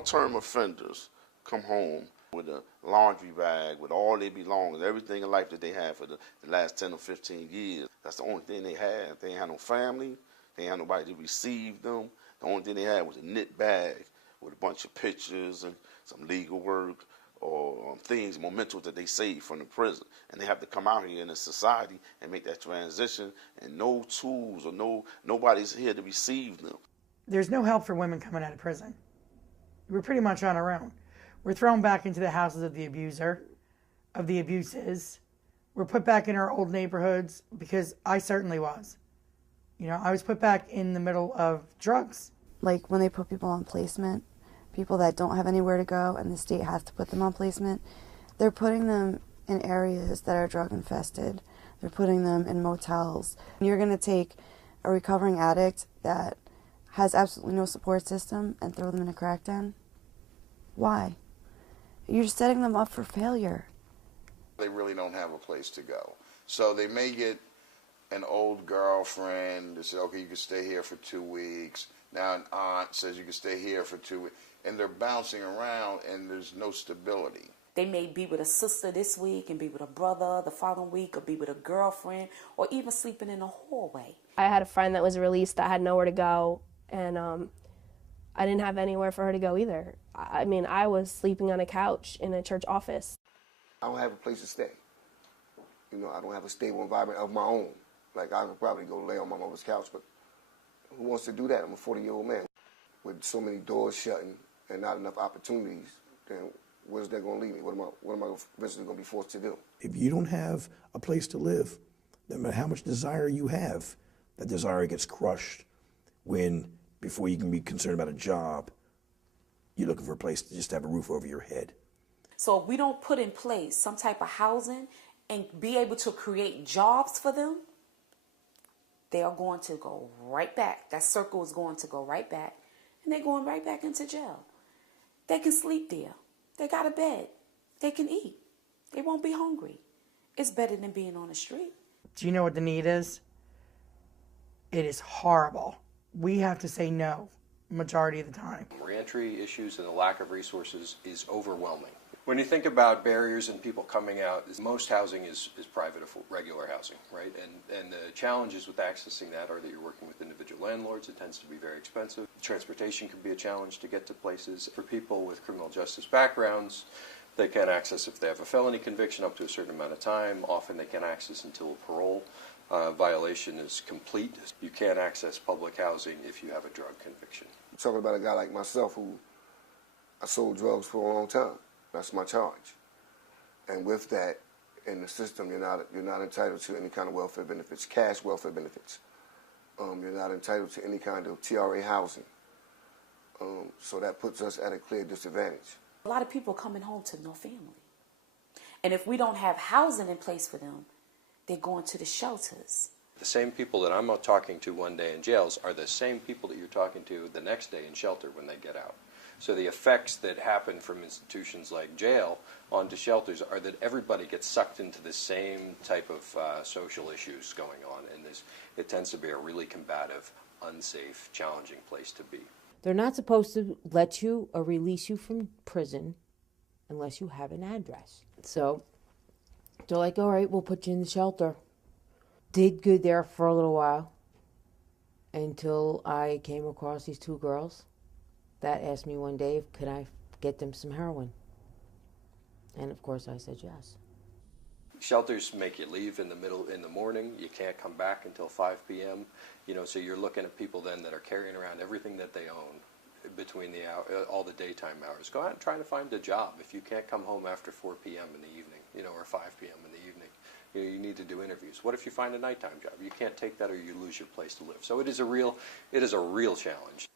long-term offenders come home with a laundry bag with all their belongings, everything in life that they had for the last 10 or 15 years. That's the only thing they had. They ain't had no family. They ain't had nobody to receive them. The only thing they had was a knit bag with a bunch of pictures and some legal work or things, mementos that they saved from the prison. And they have to come out here in the society and make that transition, and no tools or nobody's here to receive them. There's no help for women coming out of prison. We're pretty much on our own. We're thrown back into the houses of the abuser, of the abuses. We're put back in our old neighborhoods, because I certainly was. You know, I was put back in the middle of drugs. Like when they put people on placement, people that don't have anywhere to go and the state has to put them on placement, they're putting them in areas that are drug infested. They're putting them in motels. You're going to take a recovering addict that has absolutely no support system and throw them in a crack den? Why? You're setting them up for failure. They really don't have a place to go. So they may get an old girlfriend that says, okay, you can stay here for 2 weeks. Now an aunt says you can stay here for 2 weeks. And they're bouncing around and there's no stability. They may be with a sister this week and be with a brother the following week, or be with a girlfriend, or even sleeping in a hallway. I had a friend that was released that had nowhere to go, and I didn't have anywhere for her to go either. I mean, I was sleeping on a couch in a church office. I don't have a place to stay. You know, I don't have a stable environment of my own. Like, I could probably go lay on my mother's couch, but who wants to do that? I'm a 40-year-old man. With so many doors shutting and not enough opportunities, then where's that going to lead me? What am I eventually going to be forced to do? If you don't have a place to live, no matter how much desire you have, that desire gets crushed when, before you can be concerned about a job, you're looking for a place to just have a roof over your head. So if we don't put in place some type of housing and be able to create jobs for them, they are going to go right back. That circle is going to go right back, and they're going right back into jail. They can sleep there. They got a bed. They can eat. They won't be hungry. It's better than being on the street. Do you know what the need is? It is horrible. We have to say no majority of the time. Reentry issues and the lack of resources is overwhelming. When you think about barriers and people coming out, most housing is private, regular housing, right? And the challenges with accessing that are that you're working with individual landlords. It tends to be very expensive. Transportation can be a challenge to get to places. For people with criminal justice backgrounds, they can't access if they have a felony conviction up to a certain amount of time. Often they can't access until a parole violation is complete. You can't access public housing if you have a drug conviction. I'm talking about a guy like myself who I sold drugs for a long time. That's my charge. And with that, in the system, you're not entitled to any kind of welfare benefits, cash welfare benefits. You're not entitled to any kind of TRA housing. So that puts us at a clear disadvantage. A lot of people coming home to no family. And if we don't have housing in place for them, they're going to the shelters. The same people that I'm talking to one day in jails are the same people that you're talking to the next day in shelter when they get out. So the effects that happen from institutions like jail onto shelters are that everybody gets sucked into the same type of social issues going on, and it tends to be a really combative, unsafe, challenging place to be. They're not supposed to let you or release you from prison unless you have an address. So they're like, all right, we'll put you in the shelter. Did good there for a little while until I came across these two girls that asked me one day, could I get them some heroin? And of course I said yes. Shelters make you leave in the morning. You can't come back until 5 p.m. You know, so you're looking at people then that are carrying around everything that they own between all the daytime hours. Go out and try to find a job. If you can't come home after 4 p.m. in the evening, you know, or 5 p.m. in the evening, you need to do interviews. What if you find a nighttime job? You can't take that, or you lose your place to live. So it is a real challenge.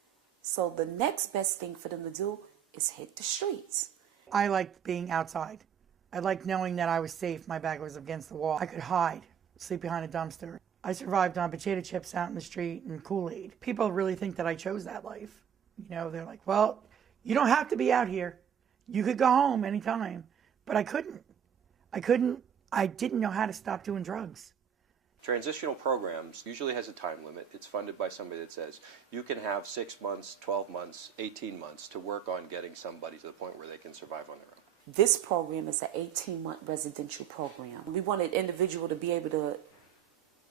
So the next best thing for them to do is hit the streets. I liked being outside. I liked knowing that I was safe. My back was against the wall. I could hide, sleep behind a dumpster. I survived on potato chips out in the street and Kool-Aid. People really think that I chose that life. You know, they're like, well, you don't have to be out here. You could go home anytime. But I couldn't. I didn't know how to stop doing drugs. Transitional programs usually has a time limit. It's funded by somebody that says you can have 6 months, 12 months, 18 months to work on getting somebody to the point where they can survive on their own. This program is an 18-month residential program. We want an individual to be able to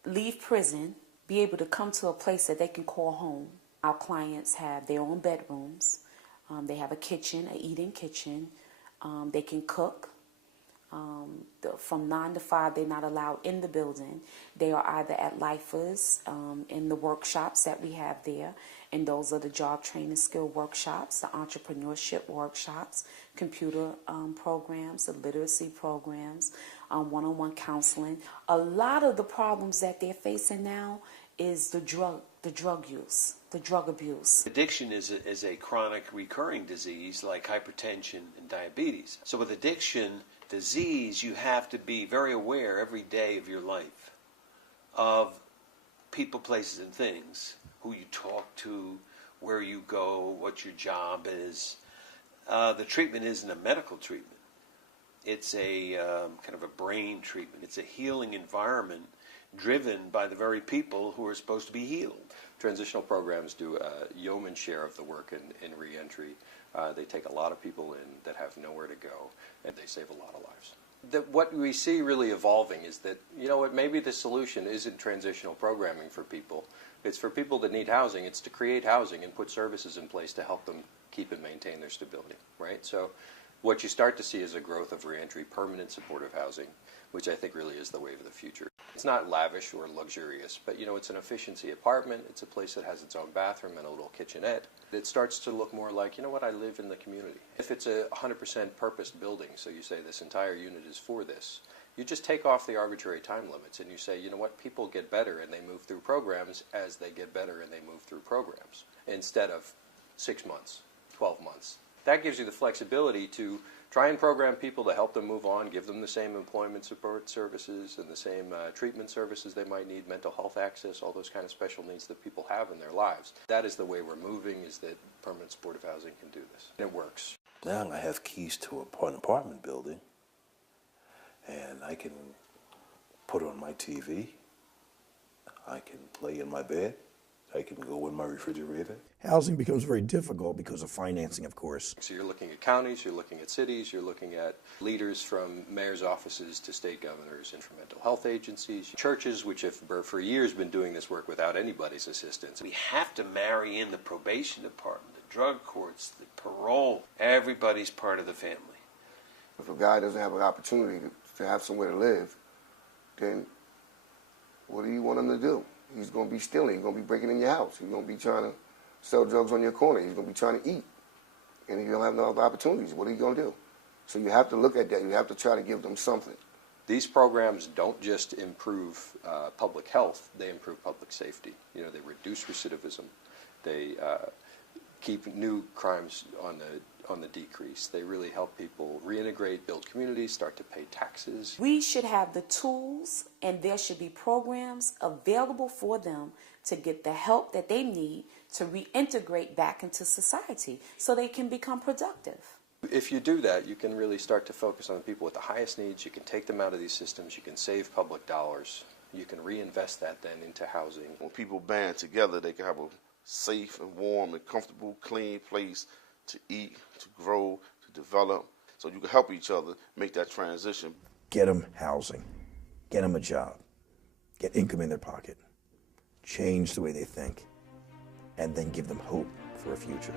leave prison, be able to come to a place that they can call home. Our clients have their own bedrooms. They have a kitchen, an eating kitchen. They can cook. From 9 to 5, they're not allowed in the building. They are either at lifers in the workshops that we have there, and those are the job training skill workshops, the entrepreneurship workshops, computer programs, the literacy programs, one-on-one counseling. A lot of the problems that they're facing now is the drug use, the drug abuse. Addiction is a chronic recurring disease like hypertension and diabetes. So with addiction disease, you have to be very aware every day of your life of people, places, and things, who you talk to, where you go, what your job is. The treatment isn't a medical treatment. It's a kind of a brain treatment. It's a healing environment driven by the very people who are supposed to be healed. Transitional programs do a yeoman's share of the work in reentry. They take a lot of people in that have nowhere to go, and they save a lot of lives. What we see really evolving is that, you know what, maybe the solution isn't transitional programming for people. It's for people that need housing. It's to create housing and put services in place to help them keep and maintain their stability, right? So what you start to see is a growth of reentry, permanent supportive housing, which I think really is the wave of the future. It's not lavish or luxurious, but you know, it's an efficiency apartment. It's a place that has its own bathroom and a little kitchenette. It starts to look more like, you know what, I live in the community. If it's a 100% purposed building, so you say this entire unit is for this, you just take off the arbitrary time limits and you say, you know what, people get better and they move through programs as they get better and they move through programs, instead of 6 months, 12 months. That gives you the flexibility to try and program people to help them move on, give them the same employment support services and the same treatment services they might need, mental health access, all those kind of special needs that people have in their lives. That is the way we're moving, is that permanent supportive housing can do this. And it works. Now I have keys to an apartment building, and I can put on my TV, I can lay in my bed, I can go in my refrigerator. Housing becomes very difficult because of financing, of course. So you're looking at counties, you're looking at cities, you're looking at leaders from mayor's offices to state governors and from mental health agencies, churches, which have for years been doing this work without anybody's assistance. We have to marry in the probation department, the drug courts, the parole. Everybody's part of the family. If a guy doesn't have an opportunity to have somewhere to live, then what do you want him to do? He's going to be stealing. He's going to be breaking in your house. He's going to be trying to sell drugs on your corner. He's going to be trying to eat. And if you don't have no other opportunities, what are you going to do? So you have to look at that. You have to try to give them something. These programs don't just improve public health, they improve public safety. You know, they reduce recidivism. They keep new crimes on the decrease. They really help people reintegrate, build communities, start to pay taxes. We should have the tools, and there should be programs available for them to get the help that they need to reintegrate back into society so they can become productive. If you do that, you can really start to focus on the people with the highest needs. You can take them out of these systems. You can save public dollars. You can reinvest that then into housing. When people band together, they can have a safe and warm and comfortable, clean place to eat, to grow, to develop, so you can help each other make that transition. Get them housing. Get them a job. Get income in their pocket. Change the way they think. And then give them hope for a future.